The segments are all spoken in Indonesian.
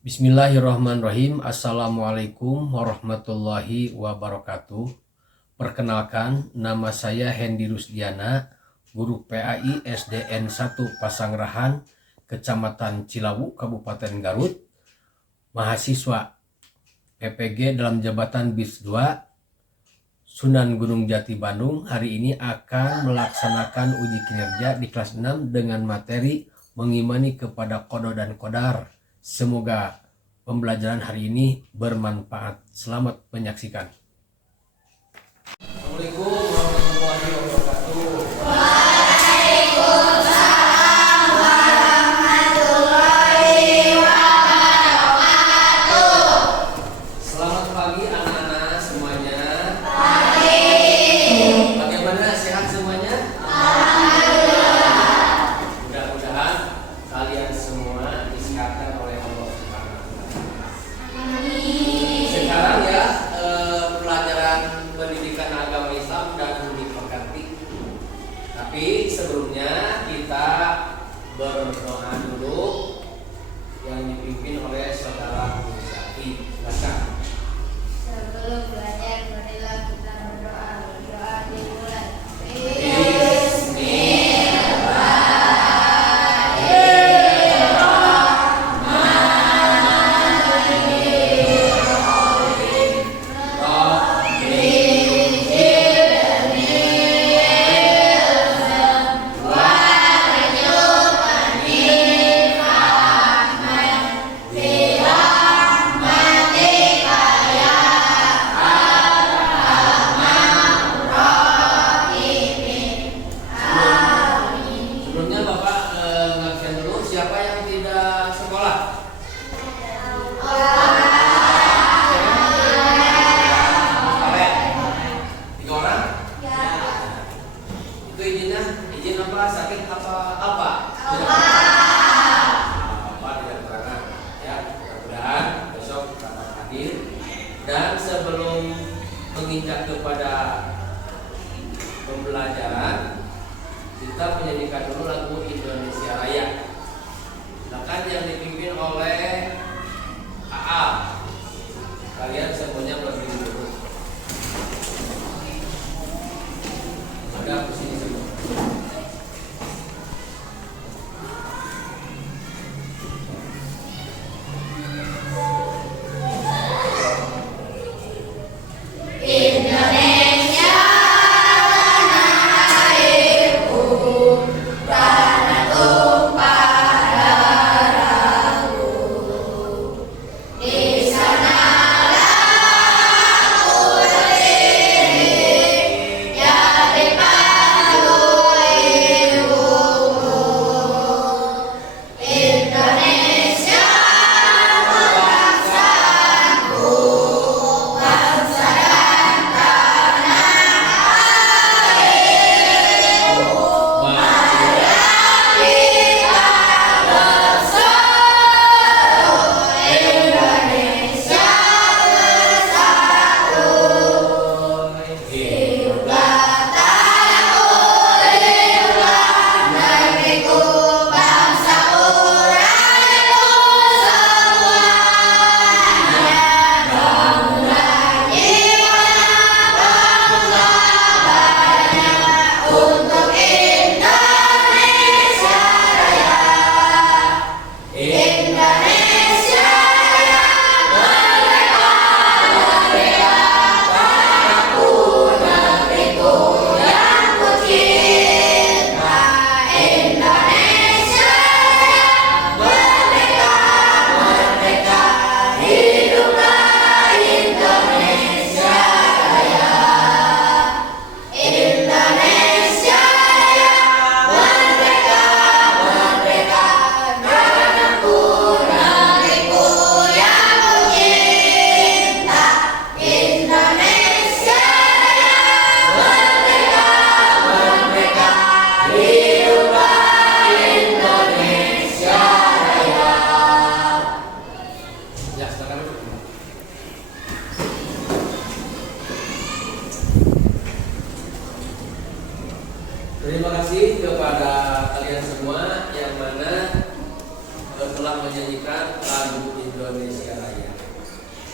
Bismillahirrahmanirrahim. Assalamualaikum warahmatullahi wabarakatuh. Perkenalkan, nama saya Hendi Rusdiana, guru PAI SDN 1 Pasangrahan, Kecamatan Cilawu, Kabupaten Garut, mahasiswa PPG dalam jabatan BIS 2, Sunan Gunung Jati Bandung. Hari ini akan melaksanakan uji kinerja di kelas 6 dengan materi mengimani kepada qada dan qadar. Semoga pembelajaran hari ini bermanfaat. Selamat menyaksikan. Assalamualaikum warahmatullahi wabarakatuh. Waalaikumsalam warahmatullahi wabarakatuh. Selamat pagi anak-anak semuanya. Pagi. Bagaimana, sehat semuanya? Alhamdulillah. Mudah-mudahan kalian semua disehatkan oleh Allah Subhanahu wa Ta'ala. Sekarang ya pelajaran pendidikan agama Islam dan budi pekerti. Tapi sebelumnya kita berdoa dulu yang dipimpin oleh saudara Guru Jati. Silakan. Sebelum belajar, marilah kita berdoa. Berdoa dimulai. Sebelumnya Bapak mengaksikan dulu siapa yang tidak sekolah. Kalian? 3 orang? Itu izinnya? Izin apa? Sakit apa? Apa? Apa tidak keterangan? Ya, mudah-mudahan besok dapat hadir. Dan sebelum menginjak kepada pembelajaran, kita menyanyikan dulu lagu Indonesia Raya. Silakan yang dipimpin oleh AA. Kalian semuanya berdiri dulu. Ada kesini semua. Indonesia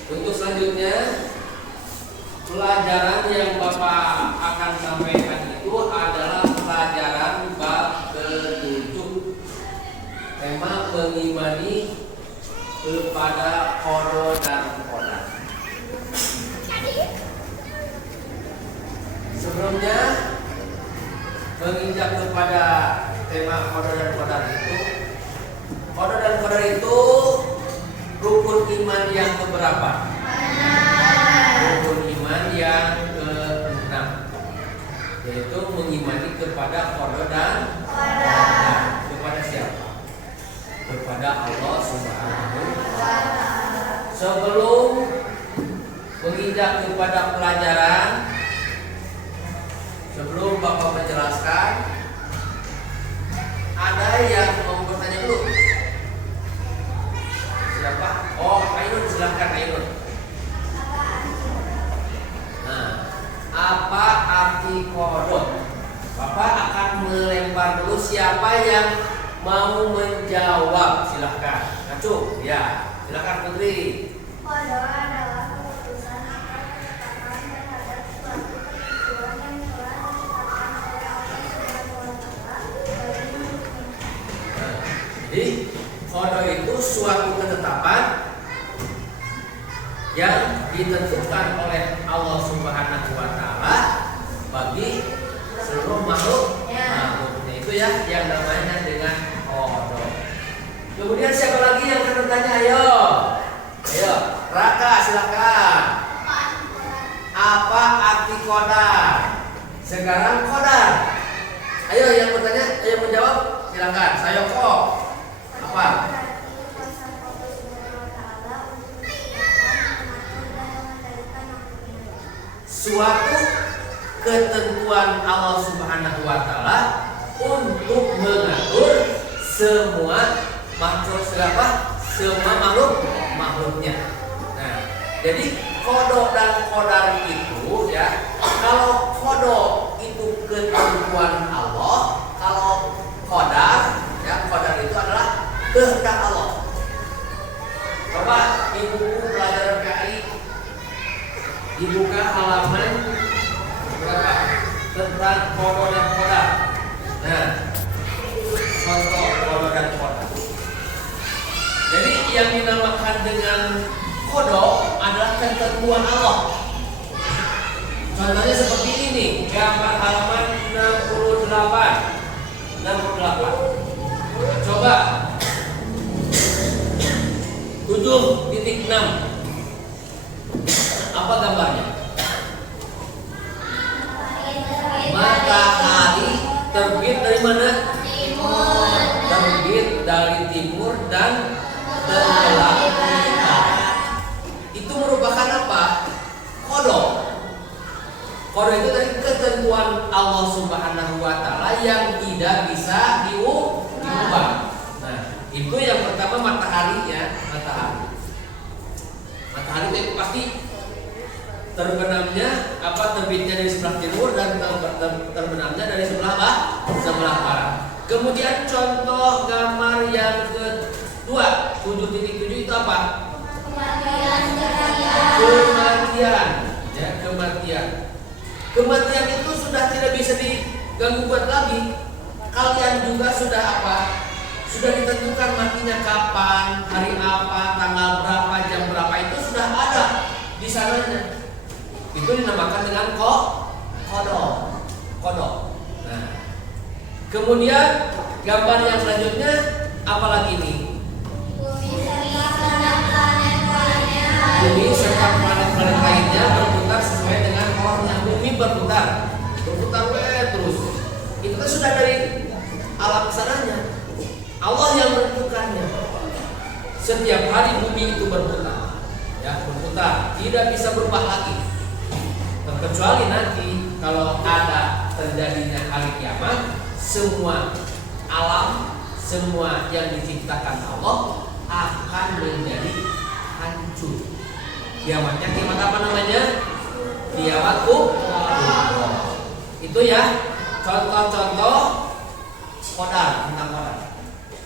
Untuk selanjutnya, pelajaran yang Bapak akan sampaikan itu adalah pelajaran bab ke-7. Tema mengimani kepada qada dan qadar. Sebelumnya menginjak kepada tema qada dan qadar itu, qada dan qadar itu rukun iman yang keberapa? Rukun iman yang ke-6, yaitu mengimani kepada qada dan qadar. Kepada siapa? Kepada Allah Subhanahu wa Ta'ala. Sebelum menginjak kepada pelajaran, sebelum Bapak menjelaskan, ada yang mau bertanya dulu. Siapa? Oh, Ainun, silahkan Ainun. Nah, apa arti kodok? Bapak akan melempar dulu, siapa yang mau menjawab? Silahkan. Ngacu, ya. Silahkan Putri. Qada adalah keputusan atau ketetapan terhadap suatu ketentuan yang telah ditetapkan oleh Allah Subhanahu wa Ta'ala bagi makhluknya. Jadi qada itu suatu ketetapan yang ditentukan oleh Allah Subhanahu wa Ta'ala bagi seluruh makhluknya. Itu ya yang namanya dengan qada. Kemudian siapa lagi yang akan bertanya? Ayo, Raka, silakan. Apa arti qadar? Sekarang qadar. Ayo yang bertanya, ayo menjawab, silakan. Saya kok. Apa? Suatu ketentuan Allah Subhanahu wa Ta'ala untuk mengatur semua makhluk, semua makhluknya. Nah, jadi qada dan qadar itu ya, kalau qada itu ketentuan Allah, kalau qadar ya, qadar itu adalah kehendak Allah. Coba di buku pelajaran KI dibuka halaman berapa? Tentang qada dan qadar. Nah, contoh qada dan qadar. Jadi yang dinamakan dengan qada adalah ketentuan Allah. Contohnya seperti ini, gambar halaman 68. Coba 7.6. Apa gambarnya? Matahari terbit dari mana? Timur. Terbit dari timur dan tenggelam di barat. Itu merupakan apa? Qada. Qada itu dari ketentuan Allah Subhanahu wa Ta'ala yang tidak bisa diubah. Nah, itu yang pertama matahari ya, matahari. Matahari itu pasti terbenamnya terbitnya dari sebelah timur dan terbenamnya dari sebelah barat. Kemudian contoh gambar yang kedua 7.7 itu apa? Kematian. Ya, kematian. Kematian itu sudah tidak bisa diganggu buat lagi. Kalian juga sudah apa? Sudah ditentukan matinya kapan, hari apa, tanggal berapa, jam berapa, itu sudah ada di sananya. Itu dinamakan dengan qada. Nah, kemudian gambar yang selanjutnya apa lagi nih? Bumi serta planet-planet lainnya berputar sesuai dengan kolomnya. Bumi berputar terus. Itu kan sudah dari alam sananya. Allah yang menentukannya. Setiap hari bumi itu berputar, tidak bisa berubah lagi. Terkecuali nanti kalau ada terjadinya hari kiamat, semua alam, semua yang diciptakan Allah akan menjadi hancur. Kiamatnya kiamat apa namanya? Kiamat kubra. Itu ya contoh-contoh qadar, tentang qadar.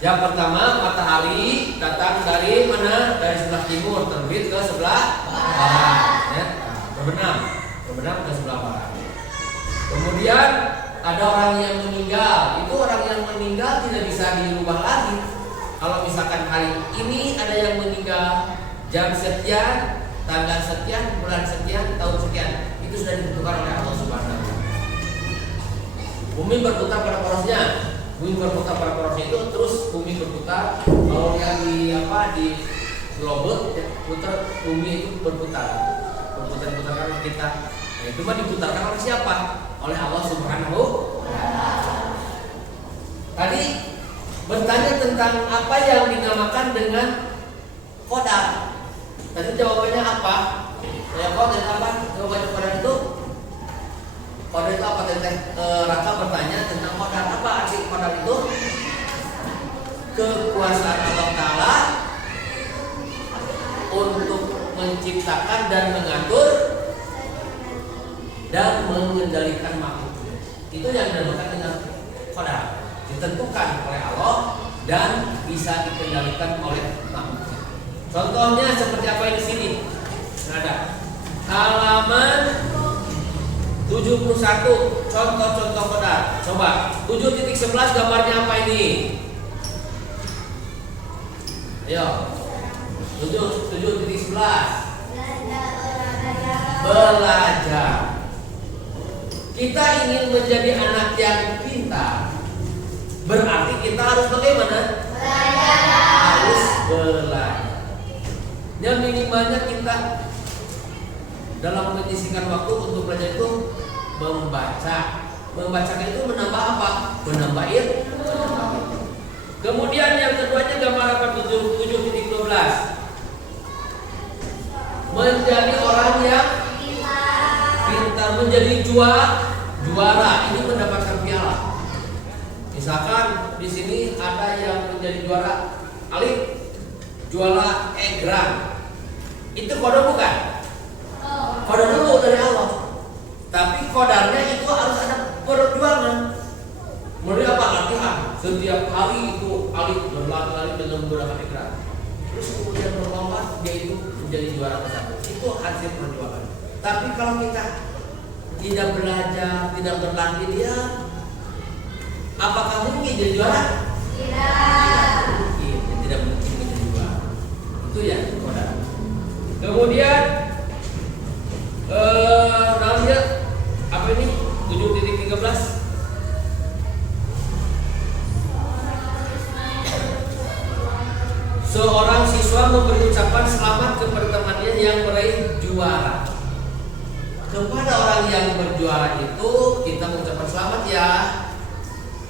Yang pertama, matahari datang dari mana? Dari sebelah timur, terbit ke sebelah barat, ya. Berbenam ke sebelah barat. Kemudian ada orang yang meninggal. Itu orang yang meninggal tidak bisa dirubah lagi. Kalau misalkan hari ini ada yang meninggal jam sekian, tanggal sekian, bulan sekian, tahun sekian, itu sudah ditentukan oleh Allah Subhanahu wa Ta'ala. Bumi berputar pada porosnya. Bumi berputar pada porosnya itu terus bumi berputar. Kalau yang di globus putar, bumi itu berputar karena kita. Nah, itu mah diputarkan oleh siapa? Oleh Allah Subhanahu wa Ta'ala. Tadi bertanya tentang apa yang dinamakan dengan qadar. Tadi jawabannya apa? Ya qadar apa? Jawabannya qadar itu apa teteh? Raka bertanya tentang qadar. Apa arti qadar itu? Kekuasaan Allah Ta'ala untuk menciptakan dan mengatur dan mengendalikan makhluk. Itu yang dinamakan dengan qadar. Ditentukan oleh Allah dan bisa dikendalikan oleh makhluk. Contohnya seperti apa yang di sini? Ada halaman 71. Contoh-contoh qadar. Coba 7.11 gambarnya apa ini? Ayo. 7.11 belajar. Kita ingin menjadi anak yang pintar, berarti kita harus bagaimana? Belajar. Harus belajar. Yang minimalnya kita dalam menyisihkan waktu untuk belajar itu membaca. Membacakan itu menambah apa? Menambah ilmu. Kemudian yang keduanya gambar apa? 7.12 menjadi orang yang pintar, menjadi juara. Ini mendapatkan piala. Misalkan di sini ada yang menjadi juara alif, juara egrang. Itu qadar bukan? Qadar dulu dari Allah. Tapi qadarnya itu harus ada perjuangan. Mulai apa? Latihan. Setiap hari itu alif berlari-lari dengan menggunakan egrang. Terus kemudian berlomba, dia itu menjadi juara bersama. Itu hasil perjuangan. Tapi kalau kita tidak belajar, tidak berlatih, dia apakah mungkin jadi juara? Tidak mungkin. Tidak mungkin menjadi juara. Itu ya qadar. Kemudian namanya apa ini? 7.13 seorang siswa memberi ucapan selamat kepada temannya yang meraih juara. Kepada orang yang berjuara itu kita mengucapkan selamat ya.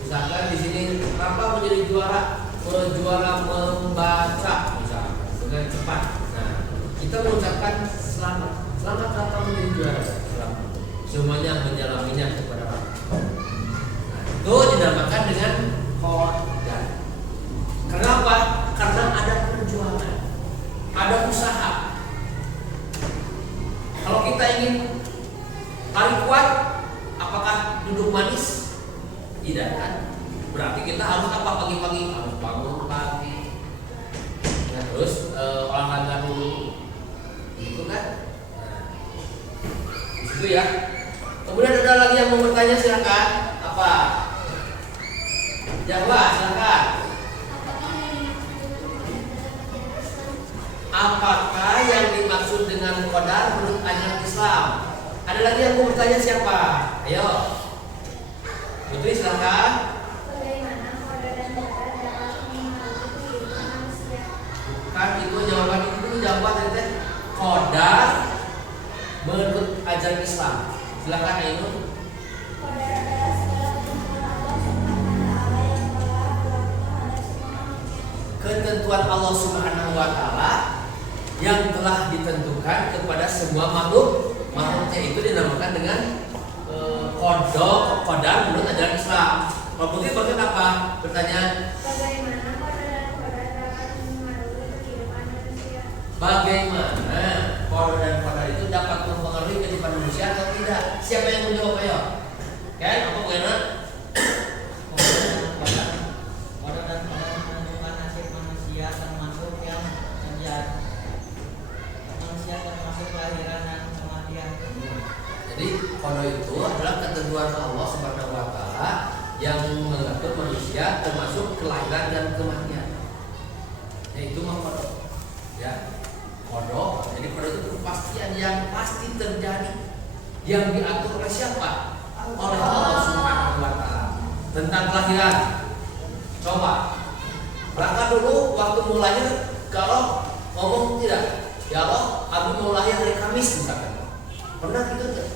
Misalkan di sini apa menjadi juara? Juara membaca misalkan dengan cepat. Nah, kita mengucapkan selamat. Selamat datang menjadi juara. Selamat. Semuanya menjalaninya kepada Allah. Nah, itu dinamakan dengan qadar. Kenapa? Karena ada perjuangan, ada usaha. Kalau kita ingin lari kuat, apakah duduk manis? Tidak kan? Berarti kita harus apa? Pagi-pagi harus bangun pagi. Nah, terus olahraga dulu, gitu kan? Nah, itu ya. Kemudian ada lagi yang mau bertanya, silakan. Apa? Jawab, silakan. Apakah yang dimaksud dengan qadar menurut ajaran Islam? Ada lagi yang mau bertanya, siapa? Ayo, Putri silakan. Bagaimana qadar dan qadar dapat mempengaruhi kehidupan manusia? Bukan itu jawaban itu jawaban teh. Qadar menurut ajaran Islam. Silakan Ainu. Qadar adalah segala ketentuan Allah Subhanahu wa Ta'ala yang telah berlaku terhadap semua manusia. Ketentuan Allah Subhanahu wa Ta'ala yang telah ditentukan kepada semua makhluknya itu dinamakan dengan qadar menurut ajaran Islam. Pak Putri bertanya apa? Pertanyaan. Bagaimana qadar dan qadar dapat mempengaruhi kehidupan manusia? Bagaimana qadar dan qadar itu dapat mempengaruhi kehidupan manusia atau tidak? Siapa yang menjawab ayo? Kan? Apa bagaimana? Qadar dan qadar menentukan nasib manusia, termasuk yang manusia termasuk lahir Qada itu adalah ketentuan Allah Subhanahu wa taala yang mengatur manusia termasuk kelahiran dan kematian. Yaitu qada. Ya. Qada. Jadi qada itu kepastian yang pasti terjadi yang diatur oleh siapa? Oleh Allah Subhanahu wa taala. Tentang kelahiran. Coba berangkat dulu waktu mau lahir, kalau ngomong tidak, ya Allah, aku mau lahir hari Kamis misalkan. Pernah gitu enggak?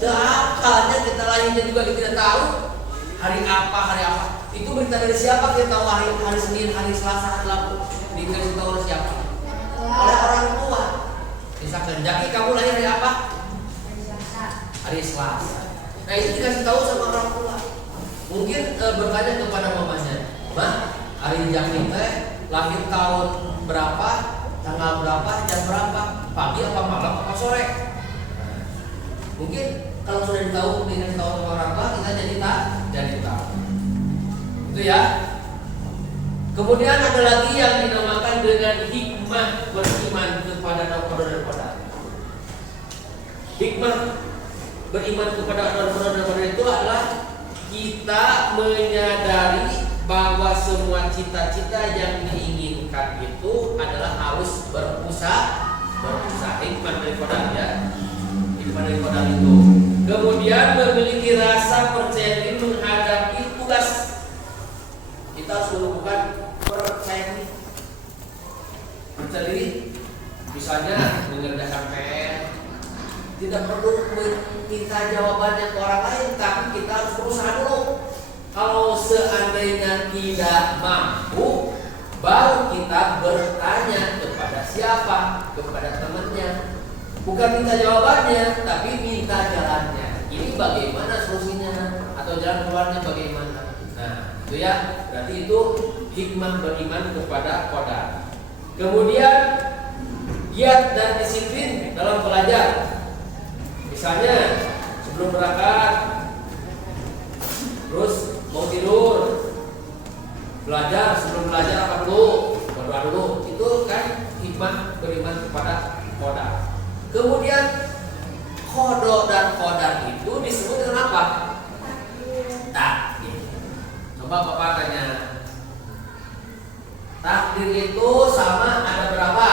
Akalnya kita lahirnya juga kita tidak tahu hari apa. Itu berita dari siapa? Kita tahu hari Senin, hari Selasa, hari Rabu. Dikasih tahu oleh siapa? Oleh orang tua. Misalkan, Jaki kamu lahir hari apa? Hari Selasa. Nah itu dikasih tahu sama orang tua. Mungkin bertanya kepada mamanya, "Ma, hari Jaki teh lahir tahun berapa? Tanggal berapa? Jam berapa? Pagi apa malam apa sore?" Nah, mungkin kalau sudah ditahu dengan tahu sama orang tua, kita jadi tahu. Itu ya. Kemudian ada lagi yang dinamakan dengan hikmah beriman kepada qada dan qadar. Hikmah beriman kepada qada dan qadar itu adalah kita menyadari bahwa semua cita-cita yang diinginkan itu adalah harus berusaha. Hikmah dari qadar ya. Hikmah dari qadar itu. Kemudian memiliki rasa percaya diri menghadapi tugas. Kita harus menumbuhkan percaya diri. Percaya diri, misalnya mengerjakan PR, tidak perlu meminta jawabannya ke orang lain, tapi kita harus berusaha dulu. Kalau seandainya tidak mampu, baru kita bertanya kepada siapa? Kepada temannya. Bukan minta jawabannya, tapi minta jalannya. Ini bagaimana solusinya? Atau jalan keluarnya bagaimana? Nah, itu ya. Berarti itu hikmah beriman kepada qadar. Kemudian giat dan disiplin dalam belajar. Misalnya sebelum berangkat, terus mau tidur, belajar. Sebelum belajar apa dulu? Berdoa dulu. Itu kan hikmah beriman kepada qadar. Kemudian qada dan qadar itu disebut dengan apa? Takdir. Coba Bapak tanya. Takdir itu sama ada berapa?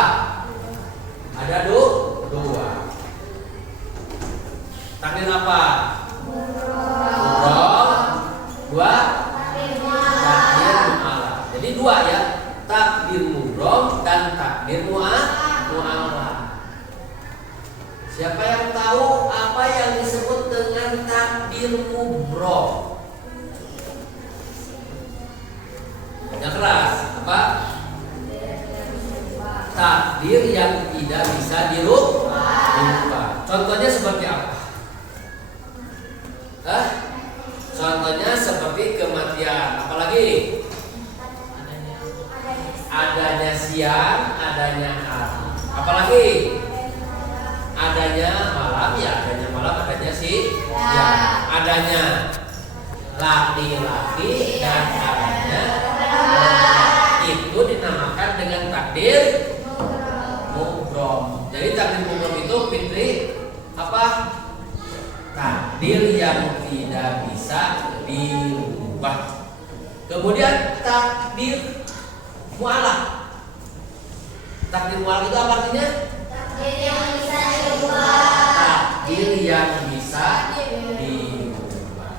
Ada dua. Takdir apa? Mubrom. Dua. Takdir mu'alah. Jadi dua ya. Takdir mubrom dan takdir mu'alah. Siapa yang tahu apa yang disebut dengan takdir mubrom? Yang keras apa? Takdir yang tidak bisa dirubah. Contohnya seperti apa? Contohnya seperti kematian. Apalagi? Adanya siang, adanya hari. Apalagi? Adanya malam, ya adanya malam, adanya siang. Adanya laki-laki dan adanya itu dinamakan dengan takdir mubrom. Jadi takdir mubrom itu fitri apa? Takdir yang tidak bisa dirubah. Kemudian takdir mu'alah. Takdir mu'alah itu apa artinya? Takdir yang bisa dirubah. Takdir yang bisa dirubah.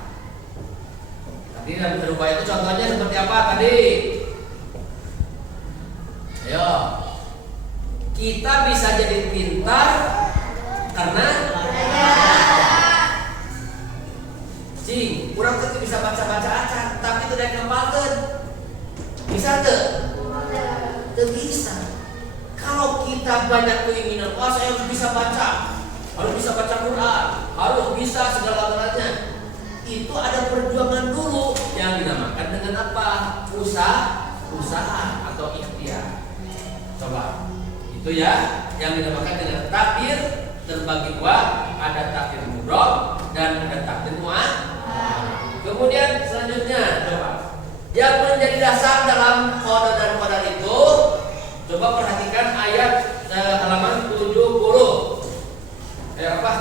Takdir yang bisa dirubah itu contohnya seperti apa tadi? Ayo. Kita bisa jadi pintar karena cing, kurang tuh bisa baca-baca acan, tapi tidak ngapalkeun. Bisa tuh? Tidak bisa. Kalau kita banyak keinginan, saya harus bisa baca Quran, harus bisa segala-galanya. Itu ada perjuangan dulu yang dinamakan dengan apa? Usaha atau ikhtiar. Coba, itu ya yang dinamakan dengan takdir terbagi dua, ada takdir mubrom dan ada takdir mu'alah. Kemudian selanjutnya coba yang menjadi dasar dalam qada dan qadar itu, coba perhatikan ayat halaman 70. Ayat apa?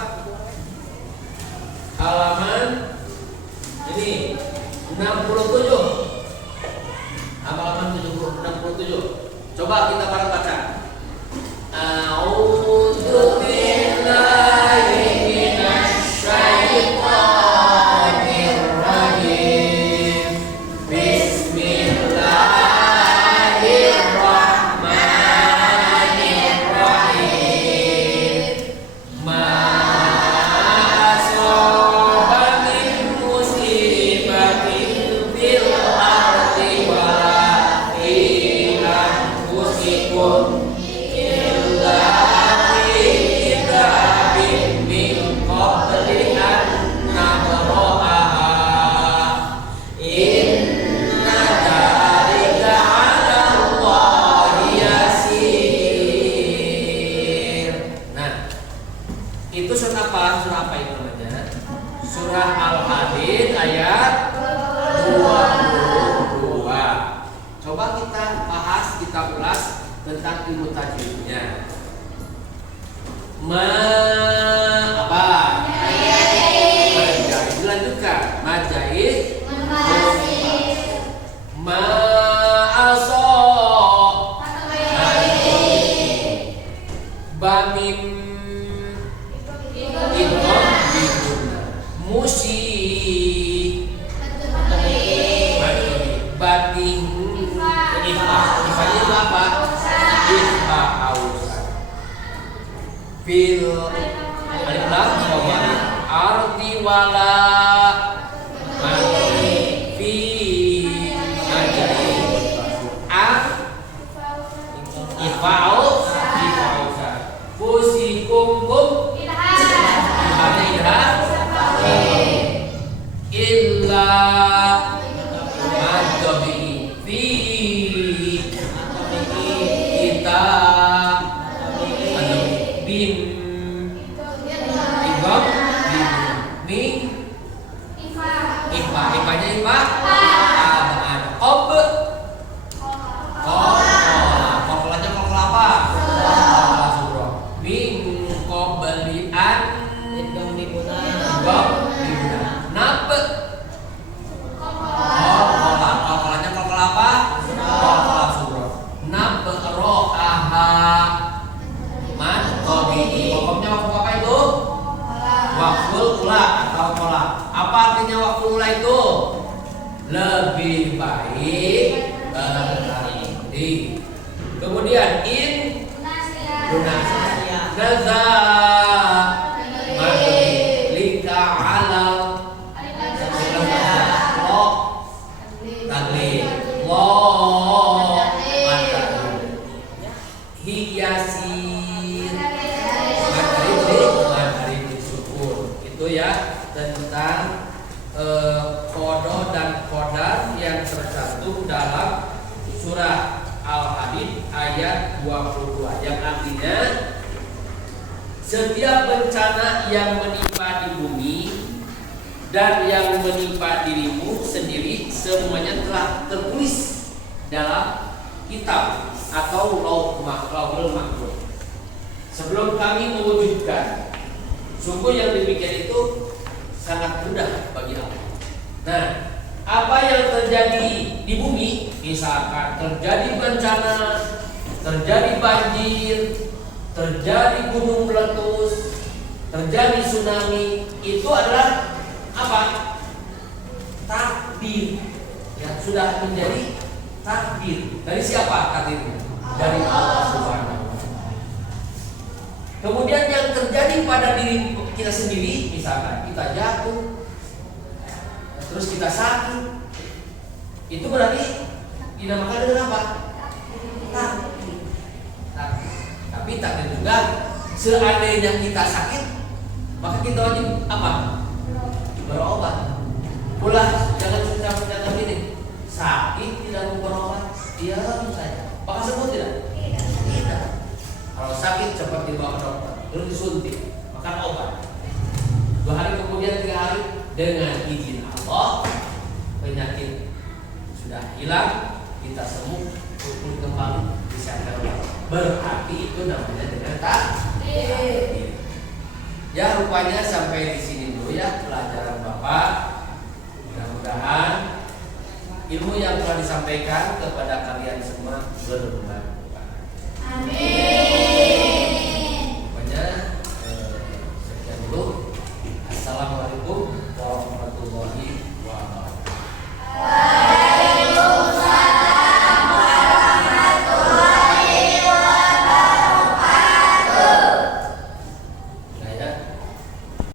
surah apa? Surah apa itu namanya? Surah Al-Hadid ayat 22. Coba kita bahas, kita ulas tentang ilmu tajwidnya. Apa? Majahid. Dilanjutkan. Majahid. Ma'aso. Bamim. Idgham biguna. Musi. Batin. Ifa. Ifanya itu apa? Ifa ausa. Fil alif lam khamari ardi wala mati fi ajai a ifau ifausa fusikum kum ibada idha illa madhabi fi kita bim igom bim ipanya ipa ob kolanya kol apa bim kobelian Idgham biguna. igom bimuna nab kolanya kol apa kol suro nab ro'aha man tobi pokoknya waktu apa itu? Wakful ula atau kola. Apa artinya wakful ula itu? Lebih baik berhati. Kemudian in gunasa naza lika alam lo tagli lo mata hiyasin itu ya tentang kodo dan kodar yang tercantum dalam surah Al-Hadid ayat 22 yang artinya setiap bencana yang menimpa di bumi dan yang menimpa dirimu sendiri semuanya telah tertulis dalam kitab atau lauhul mahfuz. Sebelum kami mewujudkan, sungguh yang demikian itu sangat mudah bagi Allah. Nah, apa yang terjadi di bumi, misalkan terjadi bencana, terjadi banjir, terjadi gunung meletus, terjadi tsunami, itu adalah apa? Takdir. Ya, sudah menjadi takdir. Dari siapa takdirnya? Dari Allah Subhanahu wa Ta'ala. Kemudian yang terjadi pada diri kita sendiri, misalkan kita jatuh, terus kita sakit, itu berarti dinamakan dengan apa? Takdir. Tapi takdir juga seandainya kita sakit, maka kita wajib apa? Berobat. Pula jangan gini, sakit tidak mau berobat, diam saja. Maka sembuh tidak? Tidak. Kalau sakit cepat dibawa ke dokter, terus disuntik, makan obat. 2 hari kemudian 3 hari dengan izin Allah penyakit sudah hilang, kita sembuh, pulih kembali disehatkan Allah. Berarti itu namanya dengan takdir. Ya rupanya sampai di sini dulu ya pelajaran Bapak. Mudah-mudahan ilmu yang telah disampaikan kepada kalian semua bermanfaat. Amin.